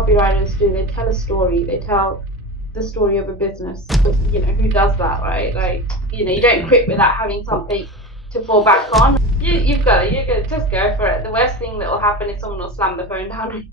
copywriters do. They tell a story. They tell the story of a business. Who does that, right? You don't quit without having something to fall back on. You've got to just go for it. The worst thing that will happen is someone will slam the phone down.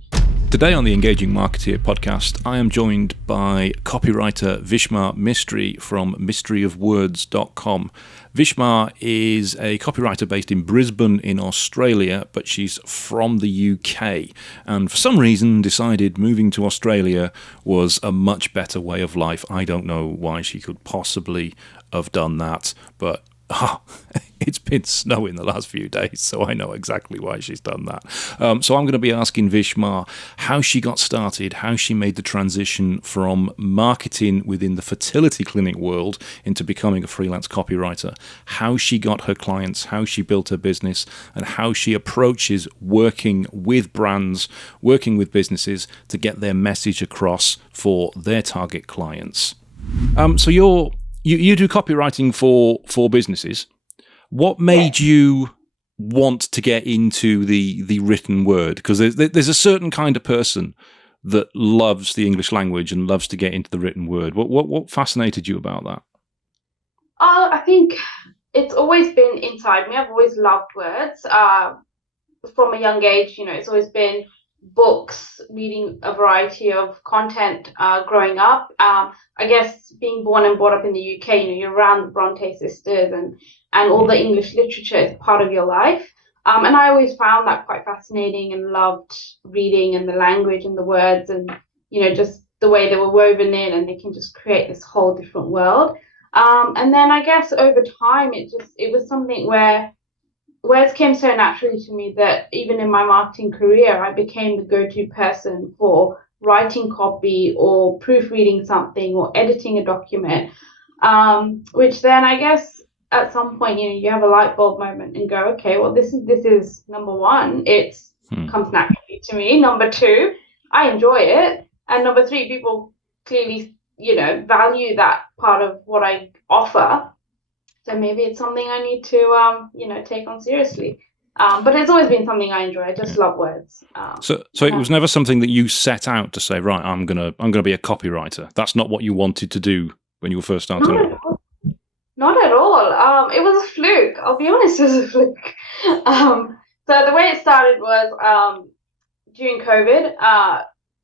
Today on the Engaging Marketeer podcast, I am joined by copywriter Vishma Mistry from MistryofWords.com. Vishma is a copywriter based in Brisbane in Australia, but she's from the UK and for some reason decided moving to Australia was a much better way of life. I don't know why she could possibly have done that, but it's been snowing the last few days, so I know exactly why she's done that. So I'm going to be asking Vishma how she got started, how she made the transition from marketing within the fertility clinic world into becoming a freelance copywriter, how she got her clients, how she built her business, and how she approaches working with brands, working with businesses to get their message across for their target clients. So you do copywriting for businesses. What made you want to get into the written word? Because there's a certain kind of person that loves the English language and loves to get into the written word. What fascinated you about that? I think it's always been inside me. I've always loved words. From a young age, it's always been books, reading a variety of content growing up. I guess being born and brought up in the UK, you're around the Bronte sisters and all the English literature is part of your life. And I always found that quite fascinating and loved reading and the language and the words and, just the way they were woven in and they can just create this whole different world. And then I guess over time, it was something where words came so naturally to me that even in my marketing career, I became the go-to person for writing copy or proofreading something or editing a document, which then I guess at some point, you have a light bulb moment and go, okay, well, this is number one, comes naturally to me. Number two, I enjoy it. And number three, people clearly, value that part of what I offer. So maybe it's something I need to, take on seriously. But it's always been something I enjoy. I just love words. So it was never something that you set out to say, right, I'm gonna be a copywriter. That's not what you wanted to do when you were first starting. Not at all. It was a fluke. I'll be honest, it was a fluke. So the way it started was during COVID.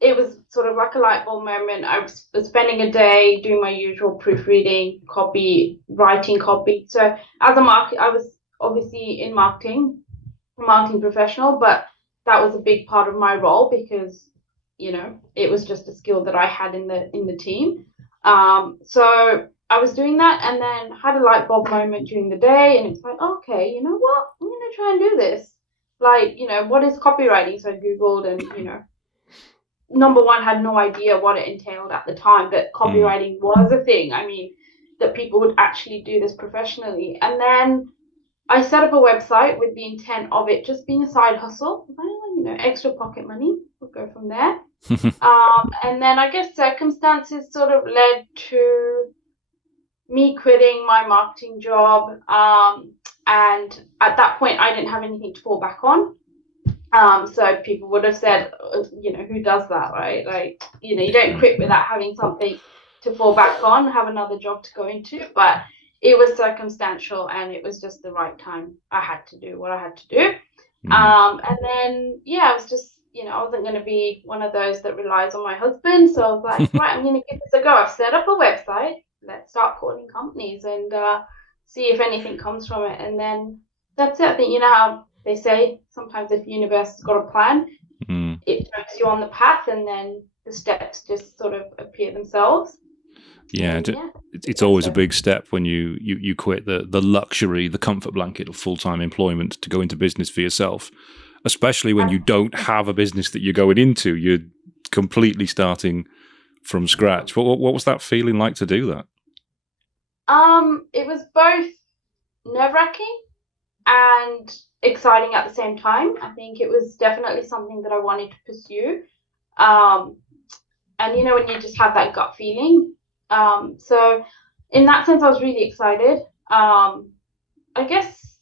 It was sort of like a light bulb moment. I was spending a day doing my usual proofreading, writing copy. So as a market, I was obviously in marketing professional, but that was a big part of my role because, it was just a skill that I had in the team. So I was doing that and then had a light bulb moment during the day. And it's like, okay, you know what? I'm going to try and do this. What is copywriting? So I Googled and, number one, had no idea what it entailed at the time, that copywriting was a thing. I mean, that people would actually do this professionally. And then I set up a website with the intent of it just being a side hustle, extra pocket money. We'll go from there. And then I guess circumstances sort of led to me quitting my marketing job. And at that point, I didn't have anything to fall back on. So people would have said, who does that, right? You don't quit without having something to fall back on, have another job to go into. But it was circumstantial and it was just the right time. I had to do what I had to do. And then, I was just, I wasn't going to be one of those that relies on my husband. So I was like, right, I'm going to give this a go. I've set up a website. Let's start calling companies and see if anything comes from it. And then that's it. I think, how they say sometimes if the universe has got a plan, it puts you on the path and then the steps just sort of appear themselves. It's always a big step when you quit the luxury, the comfort blanket of full-time employment to go into business for yourself, especially when you don't have a business that you're going into. You're completely starting from scratch. What was that feeling like to do that? It was both nerve-wracking and exciting at the same time. I think it was definitely something that I wanted to pursue. And when you just have that gut feeling. So in that sense, I was really excited. I guess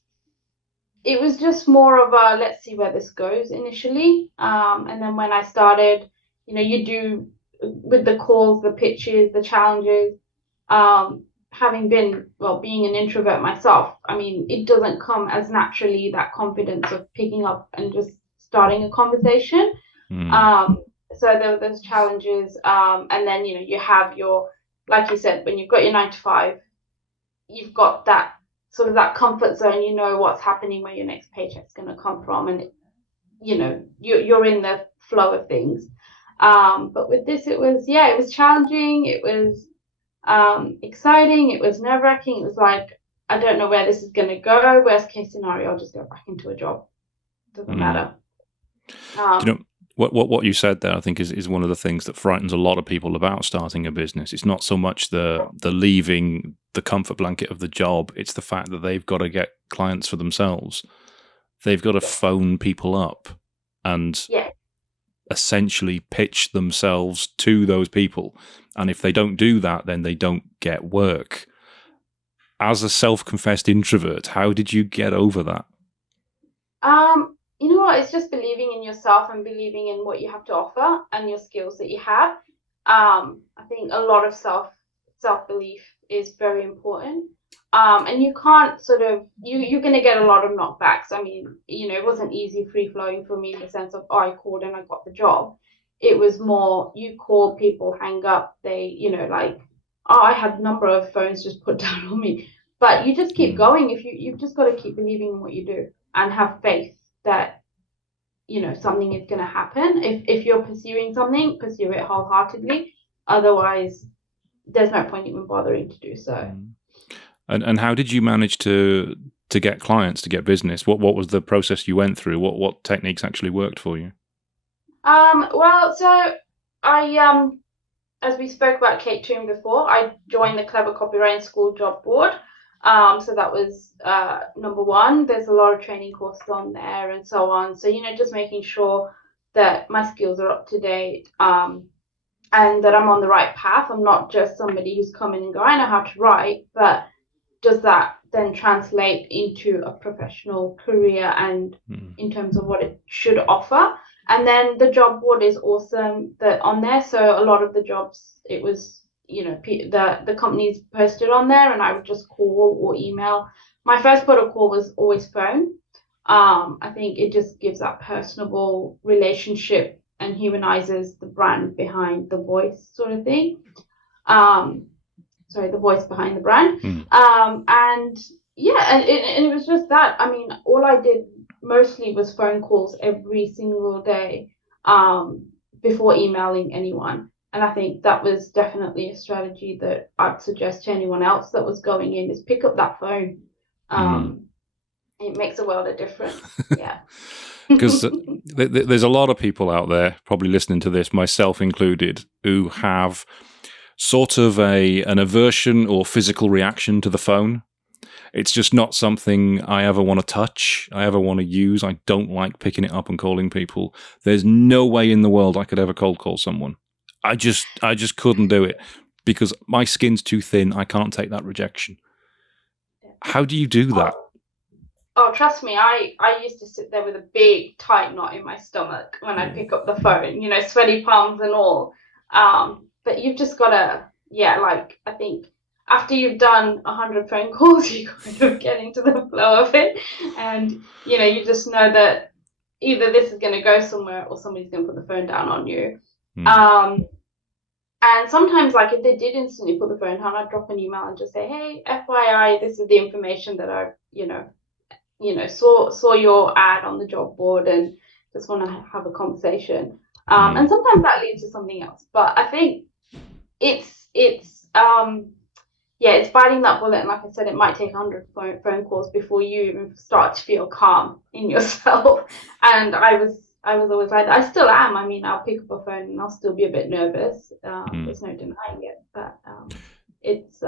it was just more of a let's see where this goes initially. And then when I started, you do with the calls, the pitches, the challenges. Having been, being an introvert myself, I mean, it doesn't come as naturally, that confidence of picking up and just starting a conversation. So there were those challenges. And then, you have your, like you said, when you've got your 9 to 5, you've got that sort of that comfort zone, what's happening, where your next paycheck's going to come from. And, you're in the flow of things. But with this, it was challenging. It was exciting. It was nerve-wracking. It was like, I don't know where this is going to go. Worst case scenario, I'll just go back into a job. Doesn't matter. Do you know what you said there? I think is one of the things that frightens a lot of people about starting a business. It's not so much the leaving the comfort blanket of the job. It's the fact that they've got to get clients for themselves. They've got to phone people up and essentially pitch themselves to those people. And if they don't do that, then they don't get work. As a self-confessed introvert, how did you get over that? You know what? It's just believing in yourself and believing in what you have to offer and your skills that you have. I think a lot of self-belief is very important. And you can't sort of, you're going to get a lot of knockbacks. I mean, it wasn't easy free-flowing for me in the sense of, I called and I got the job. It was more, you call, people hang up, they, I had a number of phones just put down on me. But you just keep going. If you've just got to keep believing in what you do and have faith that, something is going to happen. If you're pursuing something, pursue it wholeheartedly. Otherwise, there's no point even bothering to do so. And how did you manage to get clients, to get business? What was the process you went through? What techniques actually worked for you? Well, so I as we spoke about Kate Toon before, I joined the Clever Copywriting School job board. So that was number one. There's a lot of training courses on there and so on. So, just making sure that my skills are up to date, and that I'm on the right path. I'm not just somebody who's coming and go, I know how to write, but does that then translate into a professional career and in terms of what it should offer? And then the job board is awesome that on there. So a lot of the jobs, it was, the companies posted on there, and I would just call or email. My first port of call was always phone. I think it just gives that personable relationship and humanizes the brand behind the voice, sort of thing. The voice behind the brand. And it was just that. I mean, all I did mostly was phone calls every single day, before emailing anyone. And I think that was definitely a strategy that I'd suggest to anyone else that was going in, is pick up that phone. It makes a world of difference. Yeah. Because there's a lot of people out there probably listening to this, myself included, who have sort of an aversion or physical reaction to the phone. It's just not something I ever want to touch, I ever want to use. I don't like picking it up and calling people. There's no way in the world I could ever cold call someone. I just couldn't do it because my skin's too thin. I can't take that rejection. How do you do that? Oh, trust me, I used to sit there with a big tight knot in my stomach when I pick up the phone, sweaty palms and all. But you've just got to, I think after you've done 100 phone calls, you kind of get into the flow of it. And, you just know that either this is going to go somewhere or somebody's going to put the phone down on you. And sometimes, if they did instantly put the phone down, I'd drop an email and just say, hey, FYI, this is the information that I, saw your ad on the job board and just want to have a conversation. And sometimes that leads to something else. But I think it's biting that bullet. And like I said, it might take 100 phone calls before you even start to feel calm in yourself. And I was always like that. I still am. I mean, I'll pick up a phone and I'll still be a bit nervous. There's no denying it. But it's.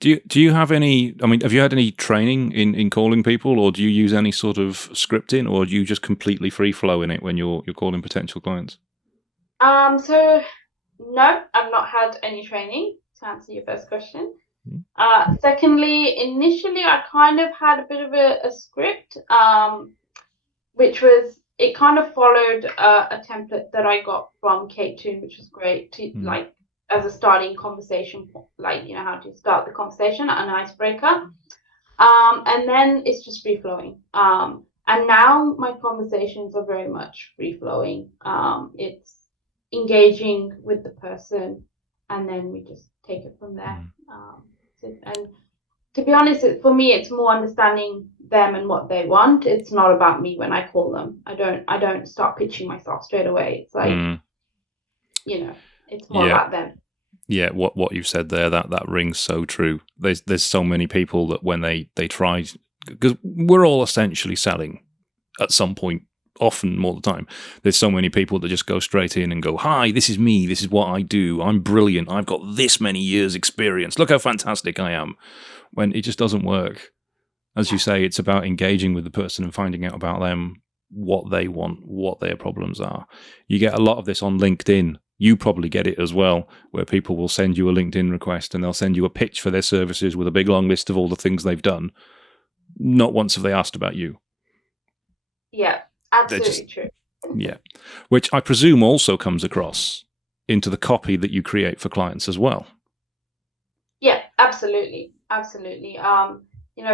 Do you have any? I mean, have you had any training in calling people, or do you use any sort of scripting, or do you just completely free flow in it when you're calling potential clients? So no, I've not had any training, to answer your first question. Secondly, initially I kind of had a bit of a script, which was it kind of followed a template that I got from Kate Toon, which was great to like as a starting conversation, like how to start the conversation, an icebreaker. And then it's just free flowing. And now my conversations are very much free flowing. It's engaging with the person, and then we just take it from there. And to be honest, for me, it's more understanding them and what they want. It's not about me when I call them. I don't start pitching myself straight away. It's like, it's more about them. Yeah, what you've said there, that rings so true. There's so many people that when they try, because we're all essentially selling at some point, often more the time. There's so many people that just go straight in and go, "Hi, this is me. This is what I do. I'm brilliant. I've got this many years experience. Look how fantastic I am." When it just doesn't work. As you say, it's about engaging with the person and finding out about them, what they want, what their problems are. You get a lot of this on LinkedIn. You probably get it as well, where people will send you a LinkedIn request and they'll send you a pitch for their services with a big long list of all the things they've done. Not once have they asked about you. Yeah, absolutely true. Yeah, which I presume also comes across into the copy that you create for clients as well. Yeah, absolutely.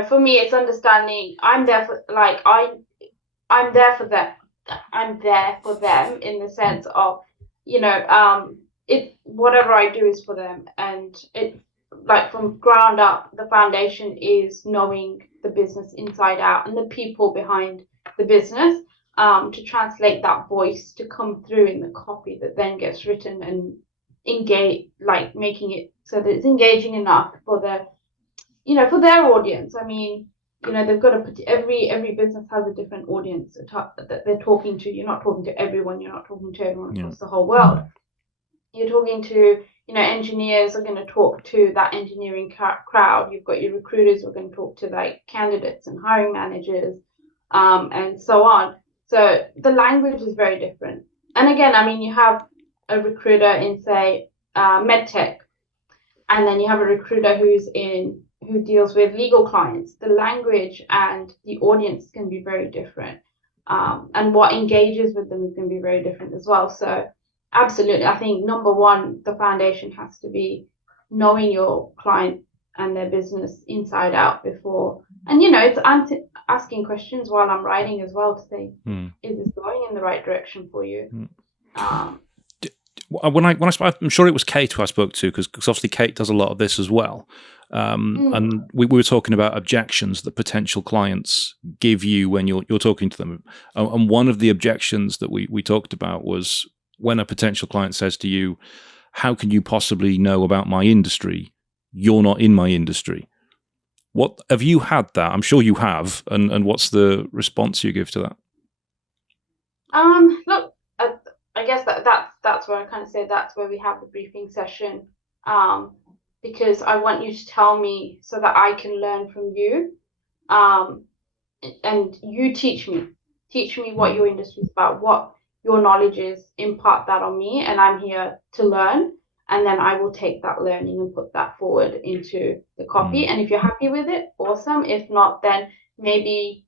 For me, it's understanding I'm there for I'm there for them. I'm there for them in the sense of, it whatever I do is for them, and it like from ground up, the foundation is knowing the business inside out and the people behind the business, to translate that voice to come through in the copy that then gets written and engage, like making it so that it's engaging enough for for their audience. I mean, they've got to put every business has a different audience that they're talking to. You're not talking to everyone. You're not talking to everyone across the whole world. You're talking to, engineers are going to talk to that engineering crowd. You've got your recruiters who are going to talk to like candidates and hiring managers, and so on. So the language is very different. And again, I mean, you have a recruiter in, say, medtech, and then you have a recruiter who deals with legal clients. The language and the audience can be very different, and what engages with them is going to be very different as well. So absolutely, I think number one, the foundation has to be knowing your client and their business inside out before. And it's asking questions while I'm writing as well to say, is this going in the right direction for you? When I spoke, I'm sure it was Kate who I spoke to, because obviously Kate does a lot of this as well. And we were talking about objections that potential clients give you when you're talking to them. And one of the objections that we talked about was when a potential client says to you, "How can you possibly know about my industry? You're not in my industry." What have you had that? I'm sure you have. And what's the response you give to that? Look, I guess that's where I kind of say that's where we have the briefing session, because I want you to tell me so that I can learn from you, and you teach me what your industry is about, what your knowledge is, impart that on me, and I'm here to learn, and then I will take that learning and put that forward into the copy. And if you're happy with it, awesome. If not, then maybe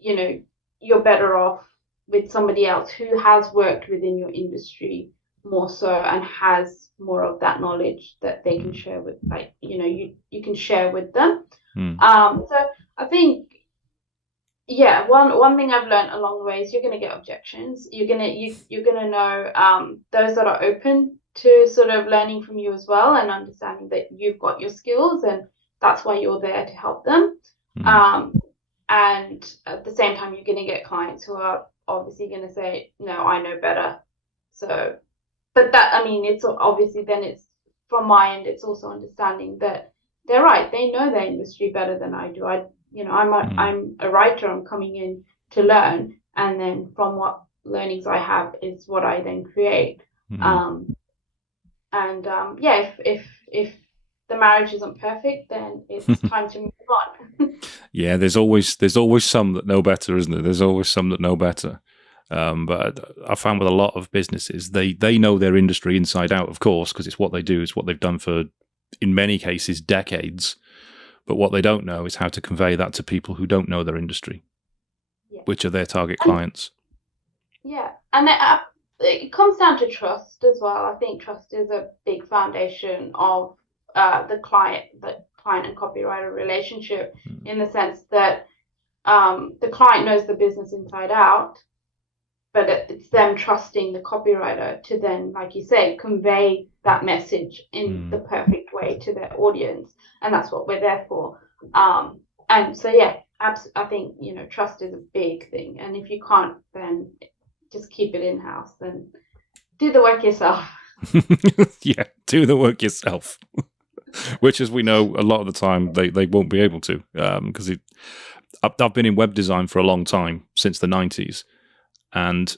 you're better off with somebody else who has worked within your industry more so and has more of that knowledge that they can share with, like, you can share with them. So I think, yeah, one thing I've learned along the way is you're going to get objections. You're gonna know those that are open to sort of learning from you as well, and understanding that you've got your skills and that's why you're there to help them. And at the same time, you're going to get clients who are obviously going to say, "No, I know better." So, but that, I mean, it's obviously then it's from my end, it's also understanding that they're right. They know their industry better than I do. I'm a writer. I'm coming in to learn, and then from what learnings I have is what I then create. Yeah, if the marriage isn't perfect, then it's time to move on. Yeah, there's always some that know better, isn't there? There's always some that know better. But I found with a lot of businesses, they know their industry inside out, of course, because it's what they do, it's what they've done for, in many cases, decades. But what they don't know is how to convey that to people who don't know their industry, which are their target clients. Yeah, and it comes down to trust as well. I think trust is a big foundation of the client and copywriter relationship, in the sense that the client knows the business inside out, but it's them trusting the copywriter to then, like you say, convey that message in the perfect way to their audience, and that's what we're there for. And so yeah, I think trust is a big thing, and if you can't, then just keep it in house. Then do the work yourself. Yeah, do the work yourself. Which, as we know, a lot of the time they won't be able to, because I've been in web design for a long time, since the 90s, and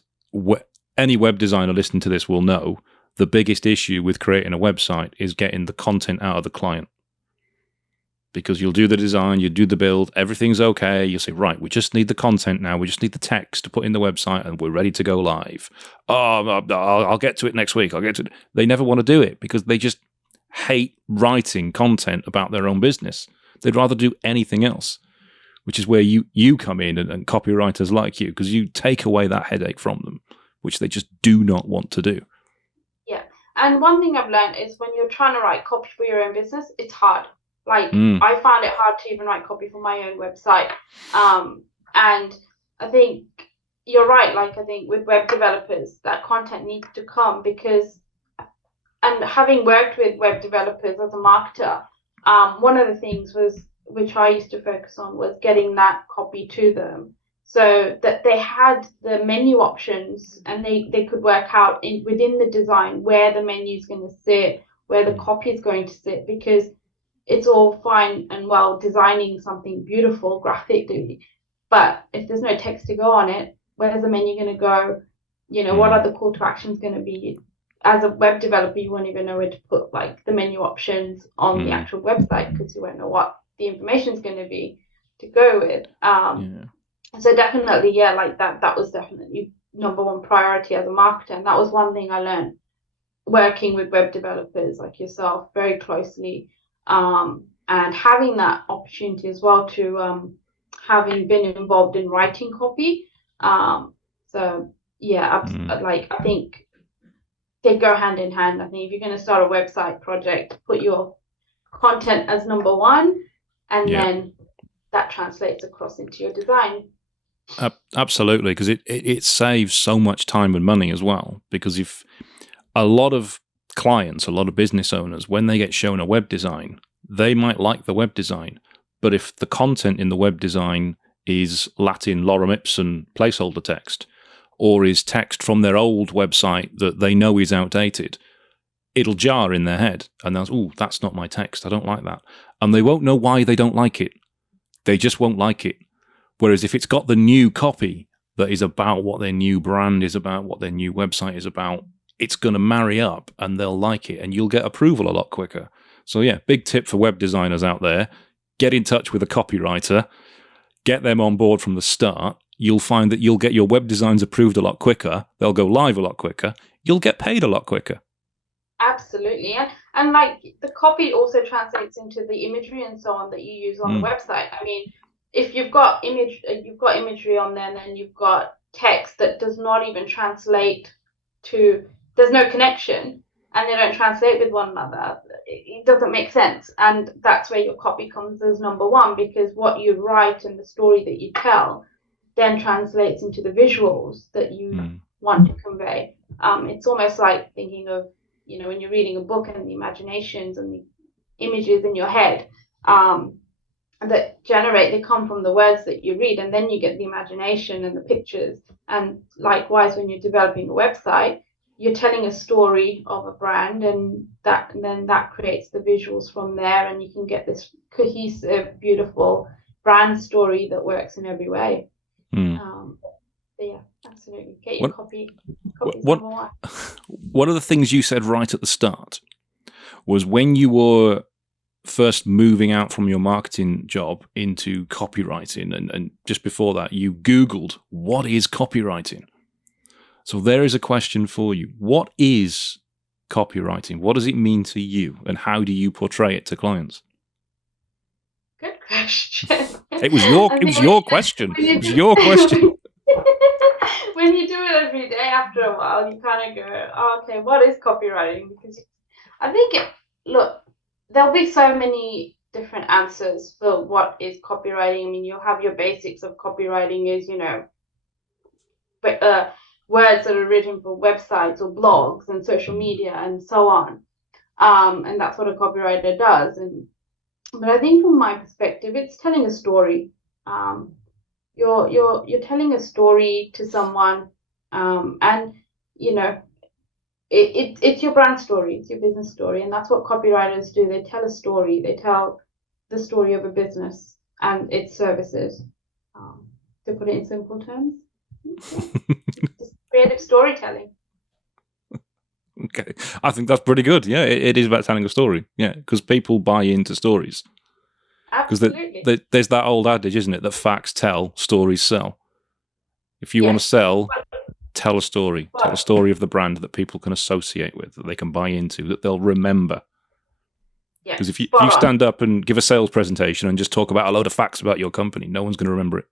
any web designer listening to this will know the biggest issue with creating a website is getting the content out of the client. Because you'll do the design, you do the build, everything's okay. You'll say, right, we just need the content now. We just need the text to put in the website, and we're ready to go live. Oh, I'll get to it next week. I'll get to it. They never want to do it because they just hate writing content about their own business. They'd rather do anything else, which is where you come in, and copywriters like you, because you take away that headache from them, which they just do not want to do. Yeah, and one thing I've learned is when you're trying to write copy for your own business, it's hard. I found it hard to even write copy for my own website. And I think you're right. I think with web developers, that content needs to come because, and having worked with web developers as a marketer, one of the things which I used to focus on was getting that copy to them, so that they had the menu options and they could work out within the design where the menu is going to sit, where the copy is going to sit, because it's all fine and well designing something beautiful graphically, but if there's no text to go on it, where's the menu going to go? What are the call to actions going to be? As a web developer, you won't even know where to put the menu options on the actual website, because you won't know what the information is going to be to go with. So definitely, yeah, that was definitely number one priority as a marketer, and that was one thing I learned working with web developers like yourself very closely. And having that opportunity as well to having been involved in writing copy. So yeah, I think they go hand in hand. I think if you're going to start a website project, put your content as number one, and then that translates across into your design. Absolutely, because it saves so much time and money as well. Because if a lot of clients, a lot of business owners, when they get shown a web design, they might like the web design, but if the content in the web design is Latin lorem ipsum placeholder text, or is text from their old website that they know is outdated, it'll jar in their head, and they'll say, "Oh, that's not my text, I don't like that." And they won't know why they don't like it. They just won't like it. Whereas if it's got the new copy that is about what their new brand is about, what their new website is about, it's going to marry up and they'll like it, and you'll get approval a lot quicker. So yeah, big tip for web designers out there: get in touch with a copywriter, get them on board from the start. You'll find that you'll get your web designs approved a lot quicker. They'll go live a lot quicker. You'll get paid a lot quicker. Absolutely, and the copy also translates into the imagery and so on that you use on the website. I mean, if you've got imagery on there, and then you've got text that does not even translate to, there's no connection, and they don't translate with one another, it doesn't make sense. And that's where your copy comes as number one, because what you write and the story that you tell then translates into the visuals that you want to convey. It's almost like thinking of, when you're reading a book, and the imaginations and the images in your head they come from the words that you read, and then you get the imagination and the pictures. And likewise, when you're developing a website, you're telling a story of a brand, and then that creates the visuals from there, and you can get this cohesive, beautiful brand story that works in every way. Yeah, absolutely. Get your copy. One of the things you said right at the start was when you were first moving out from your marketing job into copywriting, and just before that, you Googled, what is copywriting? So there is a question for you. What is copywriting? What does it mean to you, and how do you portray it to clients? Good question. It was your question. It was your question. when you do it every day, after a while, you kind of go, oh, okay, what is copywriting? Because I think, look, there'll be so many different answers for what is copywriting. I mean, you'll have your basics of copywriting is, words that are written for websites or blogs and social media and so on. And that's what a copywriter does. But I think from my perspective, it's telling a story. Um, you're telling a story to someone, and it's your brand story, it's your business story, and that's what copywriters do. They tell a story. They tell the story of a business and its services. To put it in simple terms, just creative storytelling. Okay, I think that's pretty good. Yeah, it is about telling a story. Yeah, because people buy into stories. Because Absolutely. there's that old adage, isn't it, that facts tell, stories sell. If you want to sell, tell a story. Tell a story of the brand that people can associate with, that they can buy into, that they'll remember. Because if you stand up and give a sales presentation and just talk about a load of facts about your company, no one's going to remember it.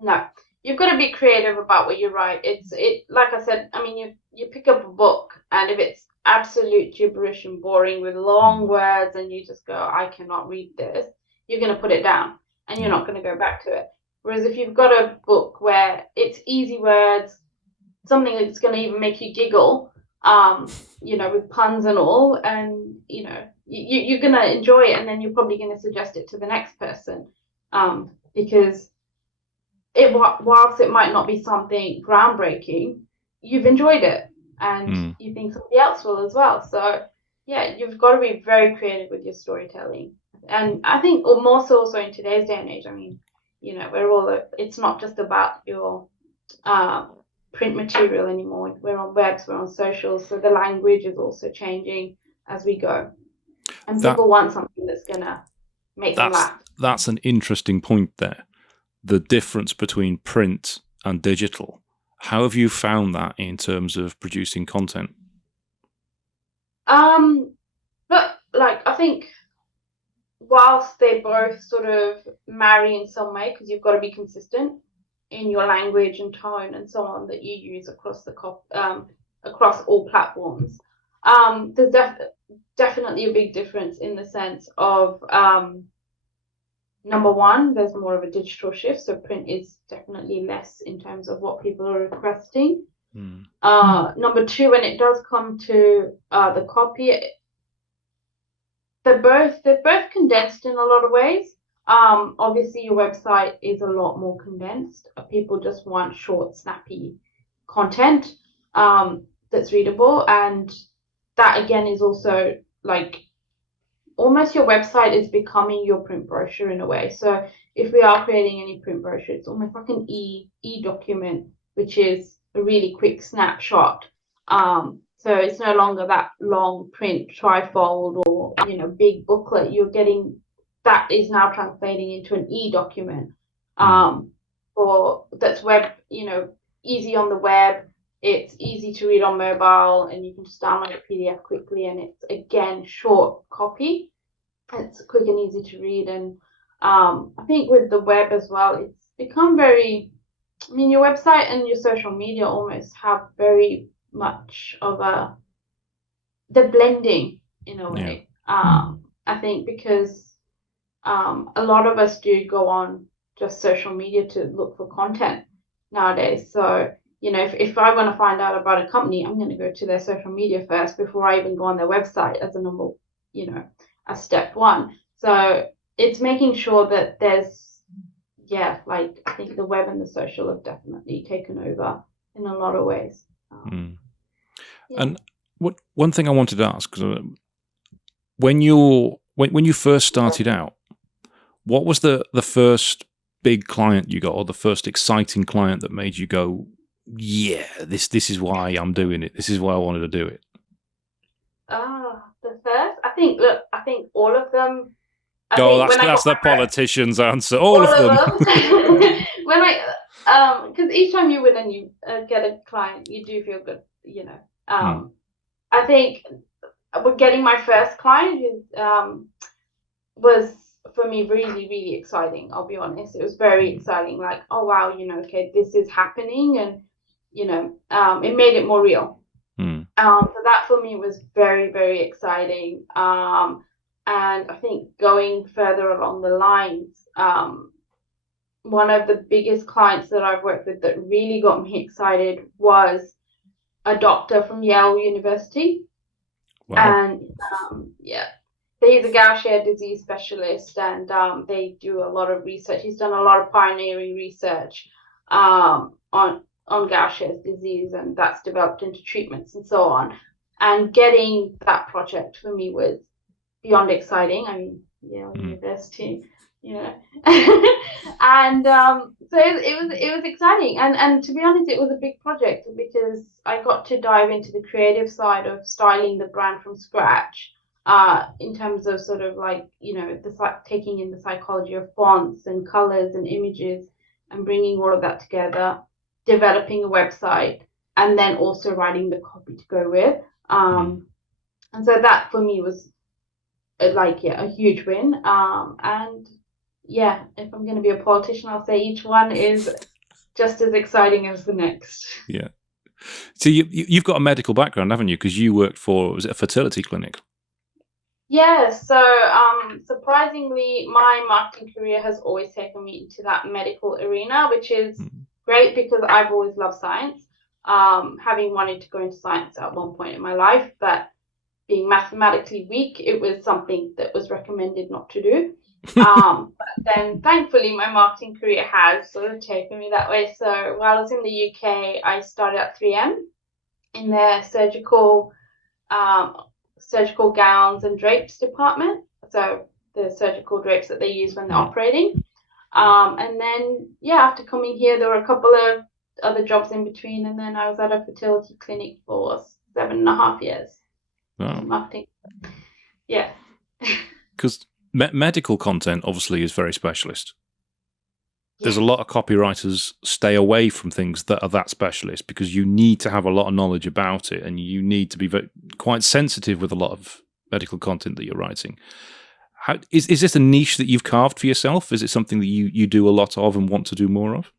No, you've got to be creative about what you write. It like I said. I mean, you pick up a book, and if it's absolute gibberish and boring with long words, and you just go, I cannot read this, you're going to put it down, and you're not going to go back to it. Whereas if you've got a book where it's easy words, something that's going to even make you giggle, with puns and all, and you're going to enjoy it, and then you're probably going to suggest it to the next person, because whilst it might not be something groundbreaking, you've enjoyed it, and you think somebody else will as well. So yeah, you've got to be very creative with your storytelling, and I think more so also in today's day and age. I mean, it's not just about your print material anymore. We're on webs, we're on socials, so the language is also changing as we go, and people want something that's gonna make them laugh. That's an interesting point there. The difference between print and digital. How have you found that in terms of producing content? But I think whilst they both sort of marry in some way, because you've got to be consistent in your language and tone and so on that you use across across all platforms. There's definitely a big difference in the sense of number one, there's more of a digital shift, so print is definitely less in terms of what people are requesting. Number two, when it does come to the copy, they're both condensed in a lot of ways. Obviously, your website is a lot more condensed. People just want short, snappy content that's readable, and that again is also almost your website is becoming your print brochure in a way. So if we are creating any print brochure, it's almost like an e-document, which is a really quick snapshot. So it's no longer that long print trifold or big booklet. You're getting that is now translating into an e-document. Or that's web, easy on the web. It's easy to read on mobile, and you can just download a PDF quickly, and it's again short copy. It's quick and easy to read, and I think with the web as well, it's become very. I mean, your website and your social media almost have very much of they're blending in a way. I think because a lot of us do go on just social media to look for content nowadays. So if I want to find out about a company, I'm going to go to their social media first before I even go on their website as as step one. So it's making sure that there's, I think the web and the social have definitely taken over in a lot of ways. And one thing I wanted to ask, when you first started out, what was the first big client you got, or the first exciting client that made you go, yeah, this is why I'm doing it. This is why I wanted to do it. The first, I think all of them. That's the politician's answer. All of them. Because each time you win and you get a client, you do feel good, I think getting my first client was for me really, really exciting. I'll be honest, it was very exciting. Like, oh wow, okay, this is happening, and it made it more real. Mm. So that for me was very, very exciting. And I think going further along the lines, one of the biggest clients that I've worked with that really got me excited was a doctor from Yale University. Wow. And yeah, he's a Gaucher disease specialist, and they do a lot of research. He's done a lot of pioneering research on Gaucher's disease, and that's developed into treatments and so on. And getting that project for me was beyond exciting. I mean, Yale University, you know, and so it was exciting. And to be honest, it was a big project because I got to dive into the creative side of styling the brand from scratch. In terms of sort of like taking in the psychology of fonts and colors and images and bringing all of that together, developing a website, and then also writing the copy to go with. And so that for me was a huge win. And yeah, if I'm going to be a politician, I'll say each one is just as exciting as the next. Yeah. So you've got a medical background, haven't you? Because you worked for, was it a fertility clinic? Yeah, so surprisingly, my marketing career has always taken me into that medical arena, which is great because I've always loved science, having wanted to go into science at one point in my life, but being mathematically weak, it was something that was recommended not to do. But then thankfully, my marketing career has sort of taken me that way. So while I was in the UK, I started at 3M in their surgical gowns and drapes department. So the surgical drapes that they use when they're operating. And then, after coming here, there were a couple of other jobs in between. And then I was at a fertility clinic for 7.5 years. Wow. Marketing. Yeah. Because medical content obviously is very specialist. There's a lot of copywriters stay away from things that are that specialist because you need to have a lot of knowledge about it and you need to be quite sensitive with a lot of medical content that you're writing. Is this a niche that you've carved for yourself? Is it something that you do a lot of and want to do more of?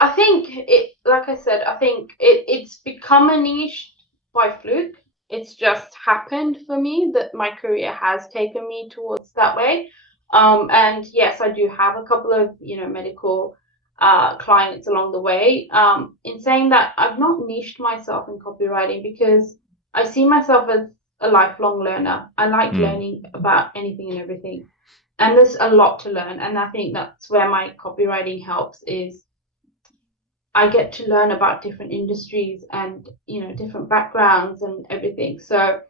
I think like I said, I think it's become a niche by fluke. It's just happened for me that my career has taken me towards that way. And yes, I do have a couple of, medical clients along the way. In saying that, I've not niched myself in copywriting because I see myself as a lifelong learner. I like learning about anything and everything. And there's a lot to learn. And I think that's where my copywriting helps is I get to learn about different industries and, different backgrounds and everything. So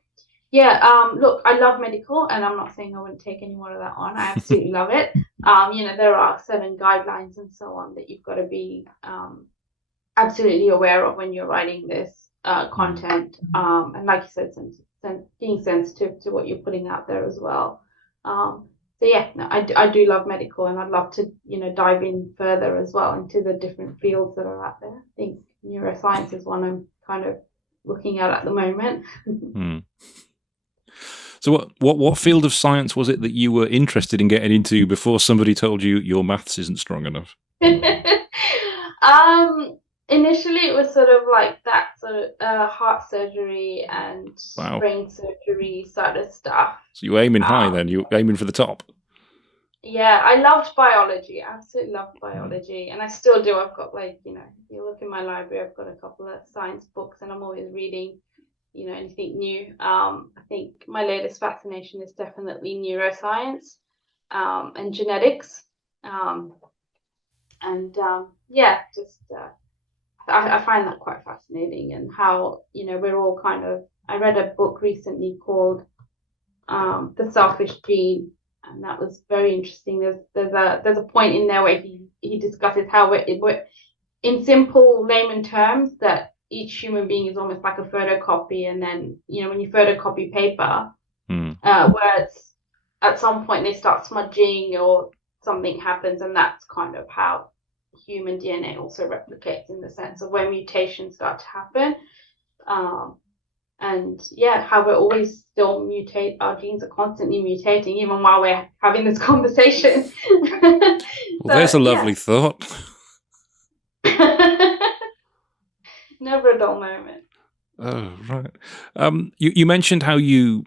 look, I love medical, and I'm not saying I wouldn't take any more of that on. I absolutely love it. There are certain guidelines and so on that you've got to be absolutely aware of when you're writing this content. And like you said, being sensitive to what you're putting out there as well. I do love medical, and I'd love to, dive in further as well into the different fields that are out there. I think neuroscience is one I'm kind of looking at the moment. So what field of science was it that you were interested in getting into before somebody told you your maths isn't strong enough? Initially, it was sort of like that sort of heart surgery and brain surgery sort of stuff. So you're aiming high then? You're aiming for the top? Yeah, I loved biology. I absolutely loved biology. And I still do. I've got you look in my library, I've got a couple of science books and I'm always reading, anything new. I think my latest fascination is definitely neuroscience and genetics. I find that quite fascinating, and how, we're all I read a book recently called The Selfish Gene, and that was very interesting. There's a point in there where he discusses how we're in simple layman terms that each human being is almost like a photocopy, and then when you photocopy paper, words at some point they start smudging or something happens, and that's kind of how human DNA also replicates, in the sense of when mutations start to happen. How we're always still mutate, our genes are constantly mutating even while we're having this conversation. Well, there's a lovely thought. Never a dull moment. Oh, right. You mentioned how you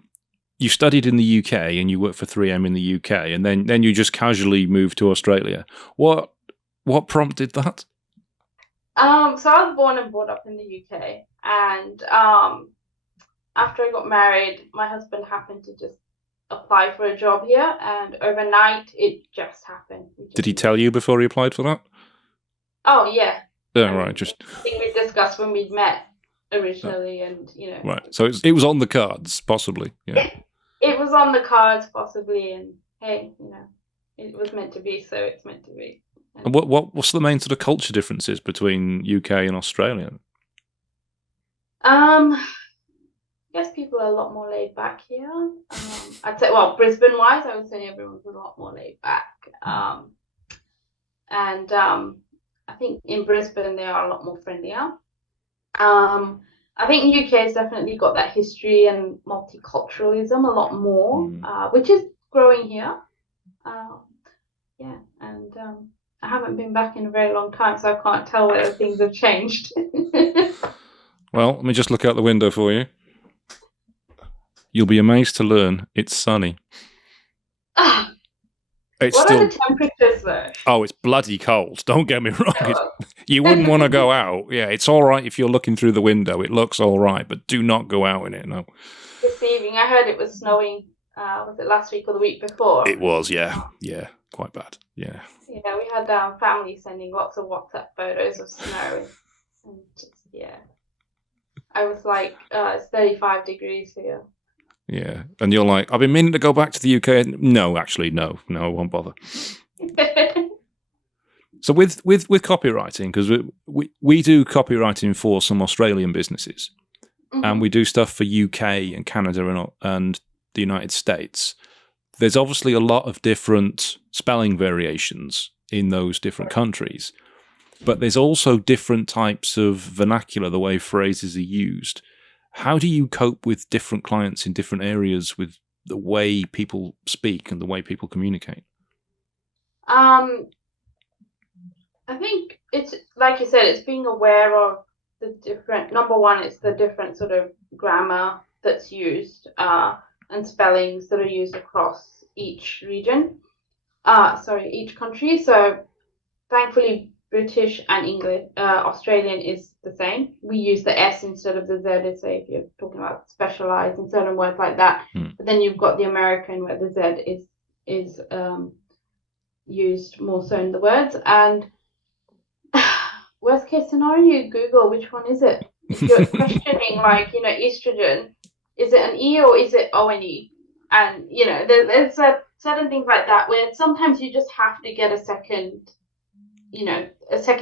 studied in the UK and you worked for 3M in the UK, and then you just casually moved to Australia. What prompted that? So I was born and brought up in the UK, and after I got married, my husband happened to just apply for a job here, and overnight it just happened. We Did just he tell moved. you before he applied for that? Oh yeah, Oh, I right. mean, Just I think we discussed when we met oh, originally, and right. So it was on the cards, possibly. Yeah. it was on the cards possibly, and hey, it was meant to be, so it's meant to be. And And what's the main sort of culture differences between UK and Australia? I guess people are a lot more laid back here. I'd say, well, Brisbane wise, I would say everyone's a lot more laid back. And I think in Brisbane they are a lot more friendlier. I think UK has definitely got that history and multiculturalism a lot more, which is growing here. Uh, yeah, and I haven't been back in a very long time, so I can't tell whether things have changed. Well, let me just look out the window for you. You'll be amazed to learn it's sunny. Ah, It's what still. are the temperatures though? Oh, it's bloody cold. Don't get me wrong. Oh. You wouldn't want to go out. Yeah, it's all right if you're looking through the window. It looks all right, but do not go out in it. No. Deceiving. I heard it was snowing. Was it last week or the week before? It was, yeah, quite bad. Yeah. We had family sending lots of WhatsApp photos of snow, and just I was like, it's 35 degrees here. Yeah, and you're like, I've been meaning to go back to the UK. No, actually, no, I won't bother. So with copywriting, because we do copywriting for some Australian businesses, and we do stuff for UK and Canada and the United States. There's obviously a lot of different spelling variations in those different countries, but there's also different types of vernacular, the way phrases are used. How do you cope with different clients in different areas with the way people speak and the way people communicate? I think it's like you said, it's being aware of the different. Number one, it's the different sort of grammar that's used and spellings that are used across each region. Each country. So thankfully, British and English, Australian is the same. We use the S instead of the Z, say if you're talking about specialized in certain words like that. But then you've got the American where the Z is used more so in the words. And worst case scenario, you Google which one is it. If you're questioning, like, estrogen, is it an E or is it O-N-E? And, there's certain things like that where sometimes you just have to get a second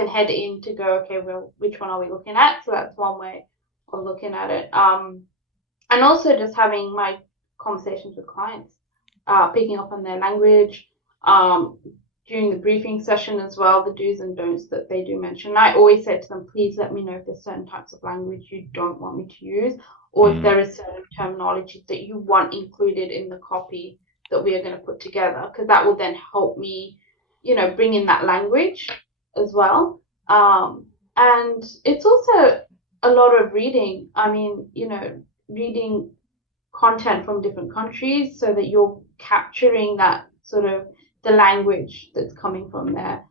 head in to go, okay, well, which one are we looking at? So that's one way of looking at it. And also just having my conversations with clients, picking up on their language, during the briefing session as well, the do's and don'ts that they do mention. I always say to them, please let me know if there's certain types of language you don't want me to use, or if there is certain terminology that you want included in the copy that we are going to put together, because that will then help me, bring in that language as well. And it's also a lot of reading. I mean, reading content from different countries so that you're capturing that sort of the language that's coming from there.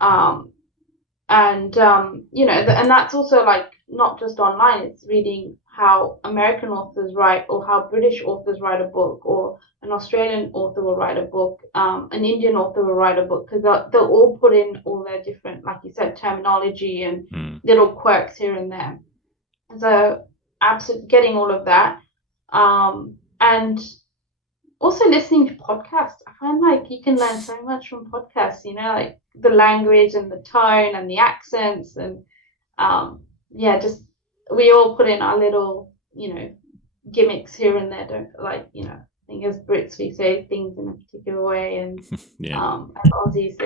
And that's also like not just online, it's reading how American authors write or how British authors write a book, or an Australian author will write a book, an Indian author will write a book, because they'll all put in all their different, like you said, terminology and little quirks here and there. So absolutely getting all of that. And also listening to podcasts. I find like you can learn so much from podcasts, like the language and the tone and the accents, and just we all put in our little, gimmicks here and there, don't I think as Brits we say things in a particular way, and as Aussies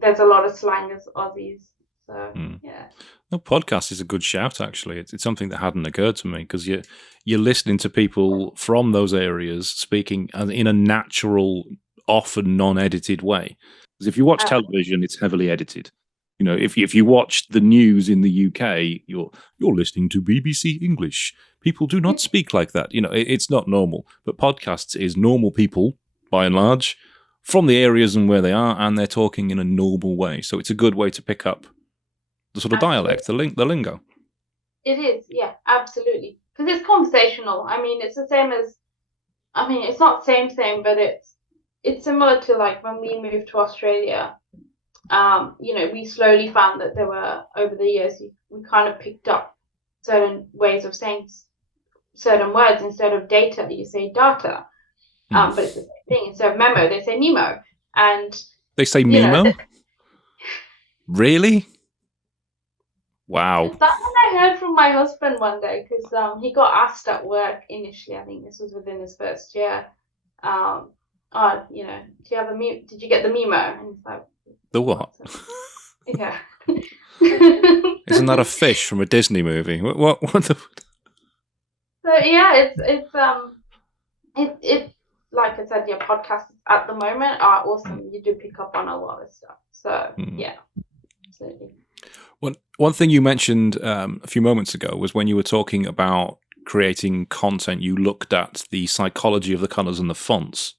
there's a lot of slang as Aussies. So yeah. The podcast is a good shout, actually. It's something that hadn't occurred to me, because you're listening to people from those areas speaking in a natural, often non-edited way. Because if you watch television, it's heavily edited. You know, if you watch the news in the UK, you're listening to BBC English. People do not speak like that. You know, it's not normal. But podcasts is normal people, by and large, from the areas and where they are, and they're talking in a normal way. So it's a good way to pick up the sort of dialect, the lingo. It is, yeah, absolutely. Because it's conversational. I mean, it's the same as, I mean, it's not same, but it's similar to like when we moved to Australia. You know, we slowly found that there were, over the years, we kind of picked up certain ways of saying certain words. Instead of data, you say data. But it's the same thing. Instead of memo, they say Nemo. And they say Mimo? Really? Wow. That's what I heard from my husband one day, because he got asked at work initially. I think this was within his first year. Oh, you know, do you have a did you get the Memo? And he's like, the what? Yeah. Isn't that a fish from a Disney movie? What the? So yeah, it like I said, your podcasts at the moment are awesome. You do pick up on a lot of stuff. So yeah, absolutely. One thing you mentioned a few moments ago was when you were talking about creating content, you looked at the psychology of the colours and the fonts.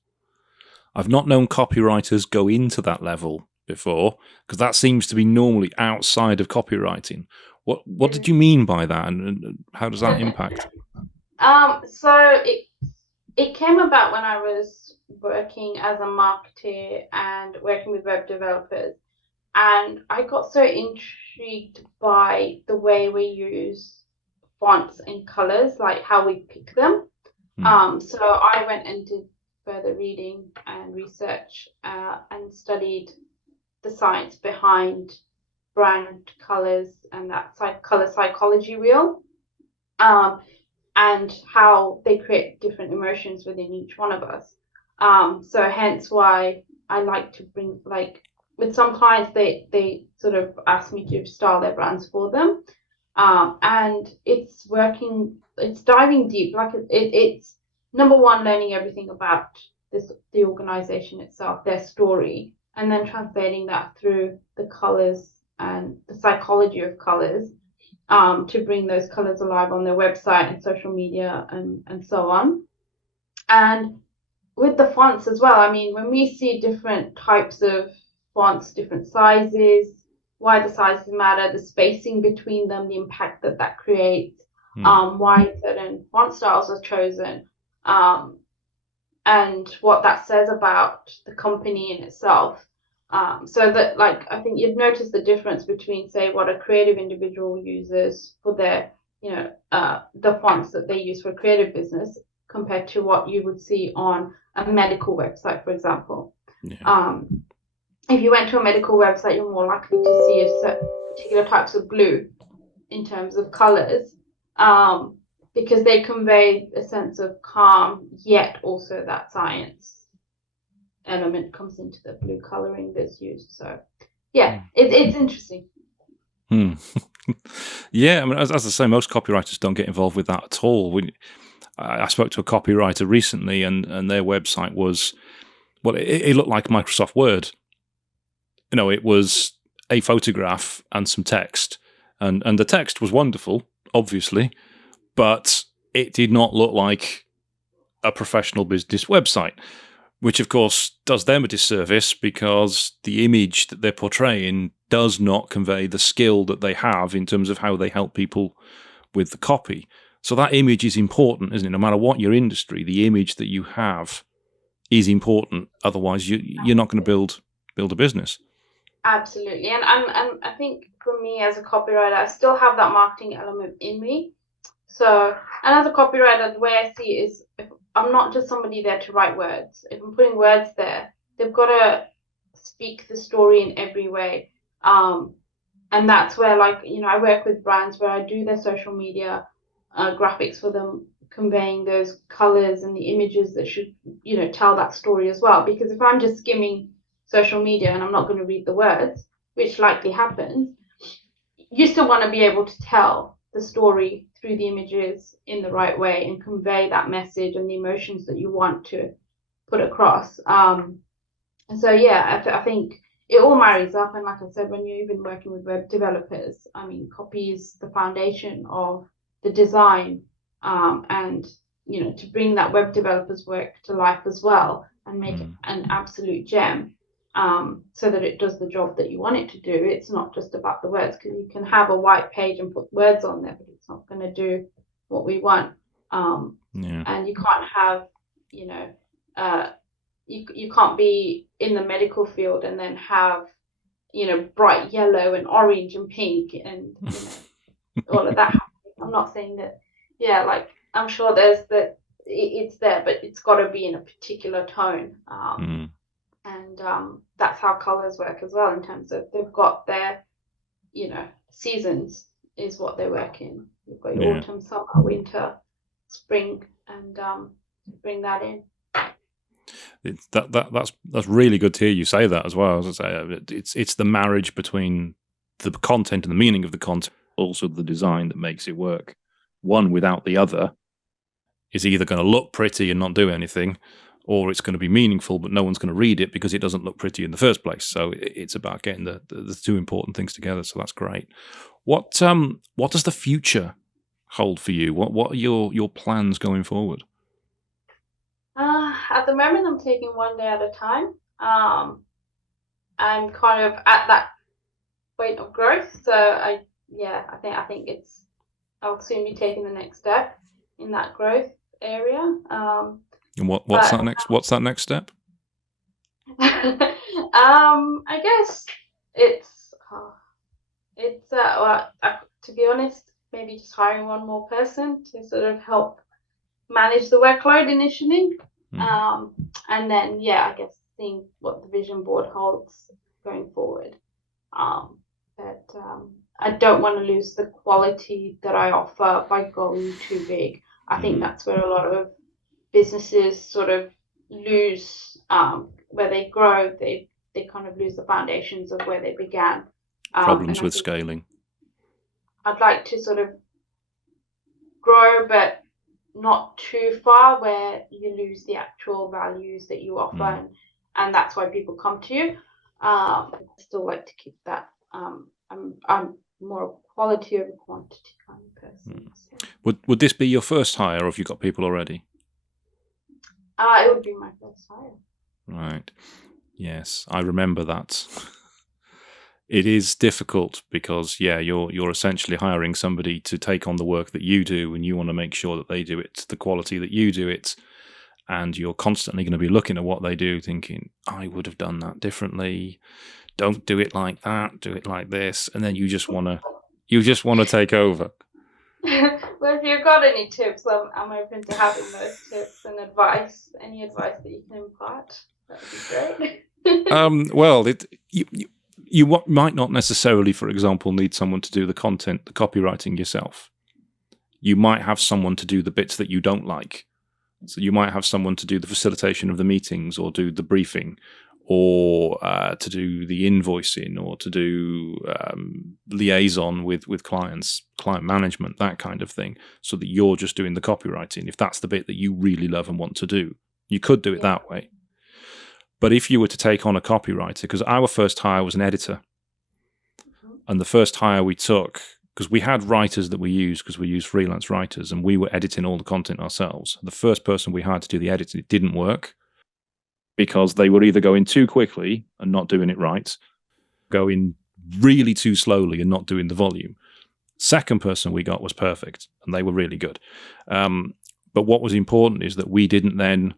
I've not known copywriters go into that level before, because that seems to be normally outside of copywriting. What did you mean by that, and how does that impact? So it came about when I was working as a marketer and working with web developers, and I got so intrigued by the way we use fonts and colors, like how we pick them. So I went and did further reading and research and studied the science behind brand colors and that color psychology wheel, and how they create different emotions within each one of us. So hence why I like to bring, like, with some clients, they sort of ask me to style their brands for them, and it's working. It's diving deep. Like it's number one, learning everything about the organization itself, their story, and then translating that through the colors and the psychology of colors, to bring those colors alive on their website and social media and so on. And with the fonts as well, I mean, when we see different types of fonts, different sizes, why the sizes matter, the spacing between them, the impact that creates, why certain font styles are chosen, and what that says about the company in itself. So that, like, I think you'd notice the difference between, say, what a creative individual uses for their, the fonts that they use for a creative business compared to what you would see on a medical website, for example. Yeah. If you went to a medical website, you're more likely to see a certain particular types of blue in terms of colors, because they convey a sense of calm, yet also that science element comes into the blue coloring that's used. So yeah, it's interesting. Yeah, I mean, as I say, most copywriters don't get involved with that at all. I spoke to a copywriter recently, and their website was, well, it looked like Microsoft Word. You know, it was a photograph and some text, and the text was wonderful, obviously, but it did not look like a professional business website, which of course does them a disservice, because the image that they're portraying does not convey the skill that they have in terms of how they help people with the copy. So that image is important, isn't it? No matter what your industry, the image that you have is important. Otherwise, you're not going to build a business. Absolutely. And I think for me as a copywriter, I still have that marketing element in me. So, and as a copywriter, the way I see it is, if I'm not just somebody there to write words. If I'm putting words there, they've got to speak the story in every way. And that's where, like, I work with brands where I do their social media graphics for them, conveying those colors and the images that should, tell that story as well. Because if I'm just skimming social media and I'm not going to read the words, which likely happens, you still want to be able to tell the story through the images in the right way and convey that message and the emotions that you want to put across. And so, yeah, I think it all marries up. And like I said, when you're even working with web developers, I mean, copy is the foundation of the design, and to bring that web developer's work to life as well and make it an absolute gem, so that it does the job that you want it to do. It's not just about the words, because you can have a white page and put words on there, but it's not going to do what we want. And you can't have, you can't be in the medical field and then have, bright yellow and orange and pink and all of that. I'm not saying that, like, I'm sure it's there, but it's got to be in a particular tone. And that's how colors work as well, in terms of they've got their, seasons is what they work in. You've got your autumn, summer, winter, spring, and bring that in. That's really good to hear you say that as well. As I say, it's the marriage between the content and the meaning of the content, also the design, that makes it work. One without the other is either going to look pretty and not do anything, or it's going to be meaningful but no one's going to read it because it doesn't look pretty in the first place. So it's about getting the two important things together. So that's great. What does the future hold for you? What are your plans going forward? At the moment, I'm taking one day at a time. I'm kind of at that point of growth, so I think I'll soon be taking the next step in that growth area. And what's that next? What's that next step? I guess it's to be honest, maybe just hiring one more person to sort of help manage the workload initially. And then, I guess seeing what the vision board holds going forward. But I don't want to lose the quality that I offer by going too big. I think that's where a lot of businesses sort of lose, where they grow, they kind of lose the foundations of where they began. Problems with scaling. I'd like to sort of grow, but not too far where you lose the actual values that you offer, and that's why people come to you. I still like to keep that. I'm more quality over quantity kind of person. So. Would this be your first hire, or have you got people already? It would be my first hire. Right. Yes, I remember that. It is difficult because, you're essentially hiring somebody to take on the work that you do, and you want to make sure that they do it to the quality that you do it. And you're constantly going to be looking at what they do, thinking, I would have done that differently. Don't do it like that. Do it like this. And then you just want to take over. Well, if you've got any tips, I'm open to having those tips and advice. Any advice that you can impart, that would be great. Well, you might not necessarily, for example, need someone to do the content, the copywriting yourself. You might have someone to do the bits that you don't like. So you might have someone to do the facilitation of the meetings, or do the briefing, or to do the invoicing, or to do liaison with clients, client management, that kind of thing, so that you're just doing the copywriting, if that's the bit that you really love and want to do. You could do it that way. But if you were to take on a copywriter, because our first hire was an editor, and the first hire we took, because we had writers that we used, because we used freelance writers, and we were editing all the content ourselves. The first person we hired to do the editing, it didn't work, because they were either going too quickly and not doing it right, going really too slowly and not doing the volume. Second person we got was perfect, and they were really good. But what was important is that we didn't then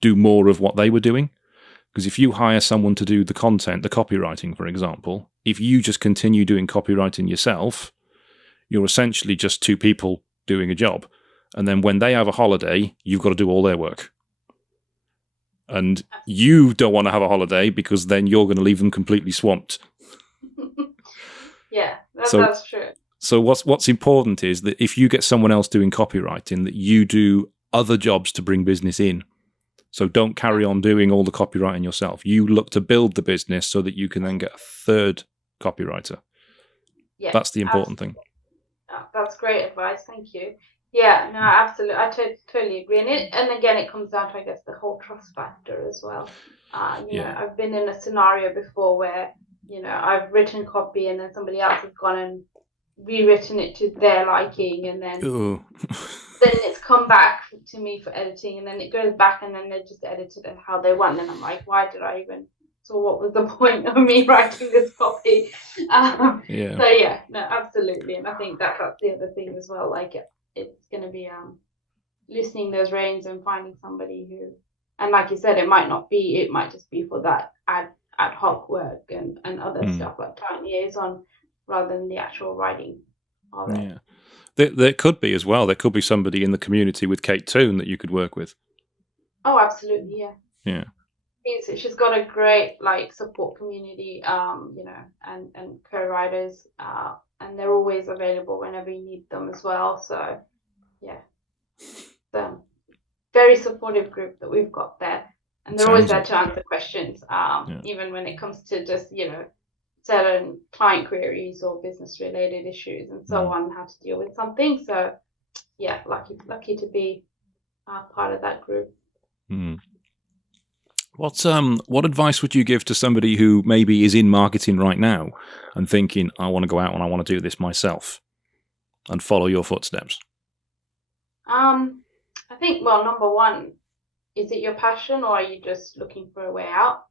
do more of what they were doing. Because if you hire someone to do the content, the copywriting, for example, if you just continue doing copywriting yourself, you're essentially just two people doing a job. And then when they have a holiday, you've got to do all their work. And you don't want to have a holiday, because then you're going to leave them completely swamped. That's true. So what's important is that if you get someone else doing copywriting, that you do other jobs to bring business in. So don't carry on doing all the copywriting yourself. You look to build the business so that you can then get a third copywriter. That's the important thing. That's great advice. Thank you. Yeah, no, absolutely. I totally agree. And again, it comes down to, I guess, the whole trust factor as well. Yeah. I've been in a scenario before where, I've written copy and then somebody else has gone and rewritten it to their liking, and then Oh. it's come back to me for editing, and then it goes back and then they just edited it how they want. And I'm like, why did I even? So what was the point of me writing this copy? Yeah. So yeah, no, absolutely. And I think that's the other thing as well. Like it's going to be loosening those reins and finding somebody who, and like you said, it might just be for that ad hoc work and other stuff like client liaison rather than the actual writing of it. Yeah. There could be as well. There could be somebody in the community with Kate Toon that you could work with. Oh, absolutely, yeah. Yeah. She's got a great support community, and co-writers, and they're always available whenever you need them as well. So yeah, very supportive group that we've got there, and they're always there to answer questions, even when it comes to just certain client queries or business related issues and so on, how to deal with something. So yeah, lucky to be part of that group. What advice would you give to somebody who maybe is in marketing right now and thinking, I want to go out and I want to do this myself and follow your footsteps? I think, well, number one, is it your passion or are you just looking for a way out?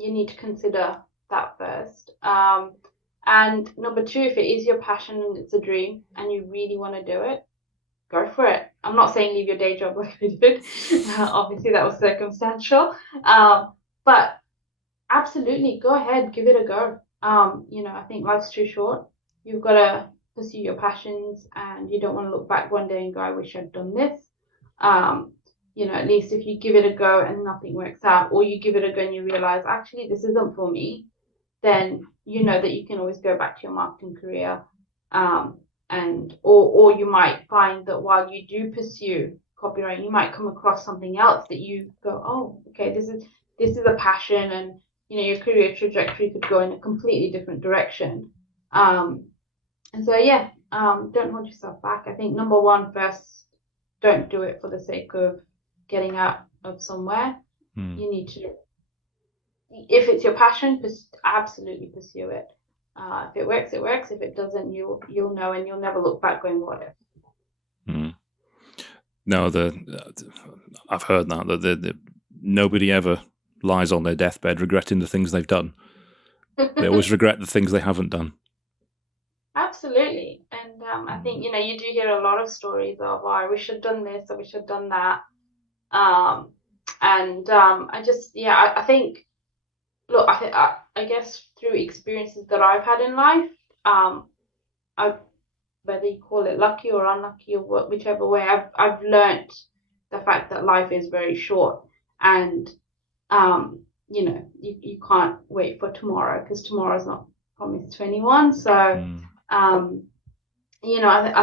You need to consider that first. And number two, if it is your passion and it's a dream and you really want to do it, go for it. I'm not saying leave your day job like I did. Obviously, that was circumstantial. But absolutely, go ahead, give it a go. I think life's too short. You've got to pursue your passions, and you don't want to look back one day and go, I wish I'd done this. At least if you give it a go and nothing works out, or you give it a go and you realize, actually, this isn't for me, then you know that you can always go back to your marketing career. Or you might find that while you do pursue copywriting, you might come across something else that you go, oh, okay, this is a passion, and your career trajectory could go in a completely different direction. And so yeah, don't hold yourself back. I think number one, first, don't do it for the sake of getting out of somewhere. You need to, if it's your passion, absolutely pursue it. If it works, it works. If it doesn't, you'll know, and you'll never look back going, what if? No, I've heard that nobody ever lies on their deathbed regretting the things they've done. They always regret the things they haven't done. Absolutely. And I think, you do hear a lot of stories of, oh, I wish I'd done this, I wish I'd done that. I think, look, I guess through experiences that I've had in life, whether you call it lucky or unlucky or whichever way, I've learned the fact that life is very short, and you can't wait for tomorrow because tomorrow's not promised to anyone. So I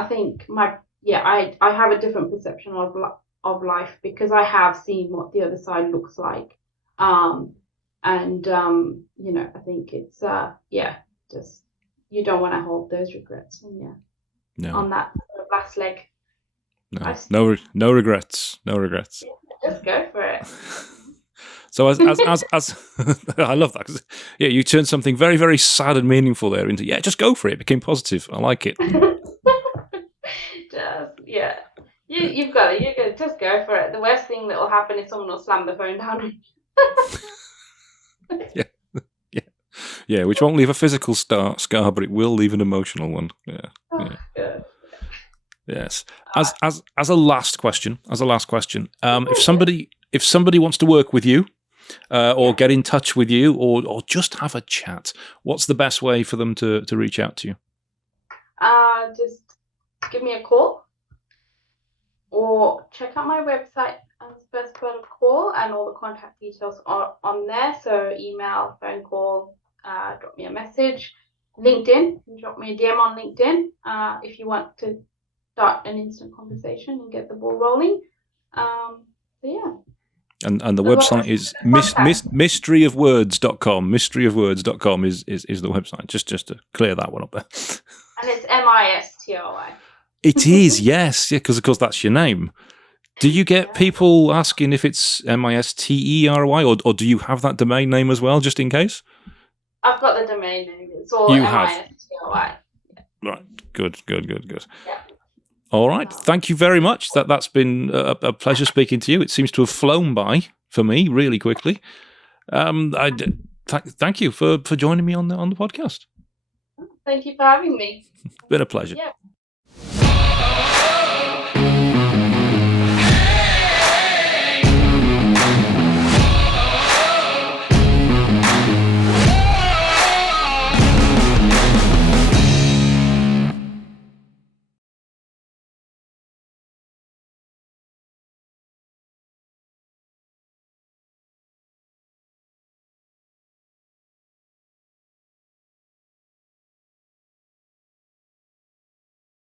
think I have a different perception of life because I have seen what the other side looks like. I think it's just you don't want to hold those regrets, and on that last leg. No regrets. No regrets. Yeah, just go for it. So as I love that. 'Cause, you turned something very, very sad and meaningful there into just go for it. It became positive. I like it. You've got it. You can just go for it. The worst thing that will happen is someone will slam the phone down. Which won't leave a physical scar, but it will leave an emotional one. Yes. As a last question, if somebody wants to work with you, or get in touch with you, or just have a chat, what's the best way for them to reach out to you? Just give me a call, or check out my website as first port of call, and all the contact details are on there. So email, phone call, drop me a message. LinkedIn, drop me a DM on LinkedIn if you want to start an instant conversation and get the ball rolling. And the website is misteryofwords.com. Misteryofwords.com is the website. Just to clear that one up there. And it's Mistry. It is, yes, yeah, because of course that's your name. Do you get people asking if it's Mistry, or do you have that domain name as well, just in case? I've got the domain name. It's all You have. Mistry. Right. Good. Yeah. All right. Thank you very much. That's been a pleasure speaking to you. It seems to have flown by for me really quickly. Thank you for joining me on the podcast. Thank you for having me. Been a pleasure. Yeah.